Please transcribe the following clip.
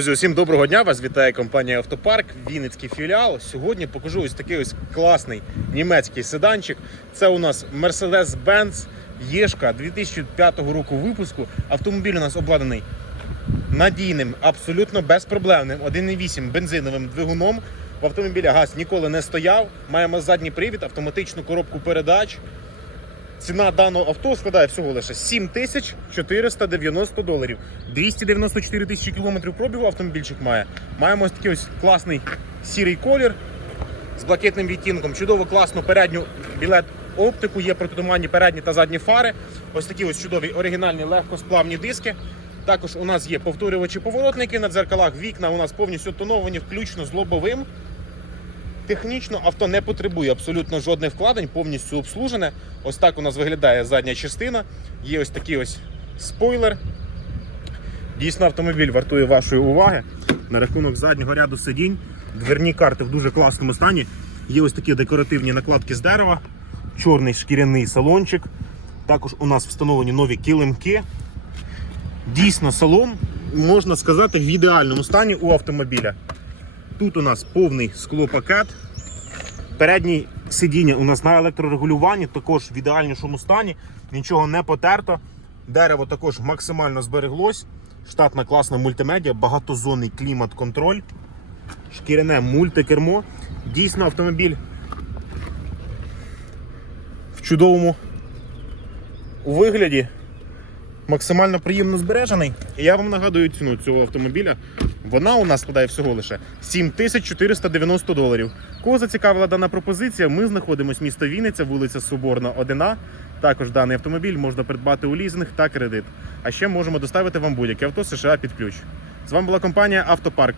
Друзі, усім доброго дня! Вас вітає компанія Автопарк, Вінницький філіал. Сьогодні покажу ось такий ось класний німецький седанчик. Це у нас Mercedes-Benz Єшка 2005 року випуску. Автомобіль у нас обладнаний надійним, абсолютно безпроблемним 1,8 бензиновим двигуном. В автомобілі газ ніколи не стояв. Маємо задній привід, автоматичну коробку передач. Ціна даного авто складає всього лише 7490 доларів. 294 тисячі кілометрів пробігу автомобільчик має. Маємо ось такий ось класний сірий колір з блакитним відтінком. Чудово класну передню білет оптику, є протитуманні передні та задні фари. Ось такі ось чудові оригінальні легкосплавні диски. Також у нас є повторювачі поворотники на дзеркалах. Вікна у нас повністю тоновані, включно з лобовим. Технічно авто не потребує абсолютно жодних вкладень, повністю обслужене. Ось так у нас виглядає задня частина. Є ось такий ось спойлер. Дійсно, автомобіль вартує вашої уваги. На рахунок заднього ряду сидінь. Дверні карти в дуже класному стані. Є ось такі декоративні накладки з дерева, чорний шкіряний салончик. Також у нас встановлені нові килимки. Дійсно, салон, можна сказати, в ідеальному стані у автомобіля. Тут у нас повний склопакет. Передні сидіння у нас на електрорегулюванні, також в ідеальнішому стані, нічого не потерто. Дерево також максимально збереглось. Штатна класна мультимедіа, багатозонний клімат-контроль, шкіряне мультикермо. Дійсно, автомобіль в чудовому вигляді максимально приємно збережений. І я вам нагадую ціну цього автомобіля. Вона у нас складає всього лише 7490 доларів. Кого зацікавила дана пропозиція, ми знаходимося місто Вінниця, вулиця Соборна, 1А. Також даний автомобіль можна придбати у лізинг та кредит. А ще можемо доставити вам будь-яке авто США під ключ. З вами була компанія Автопарк.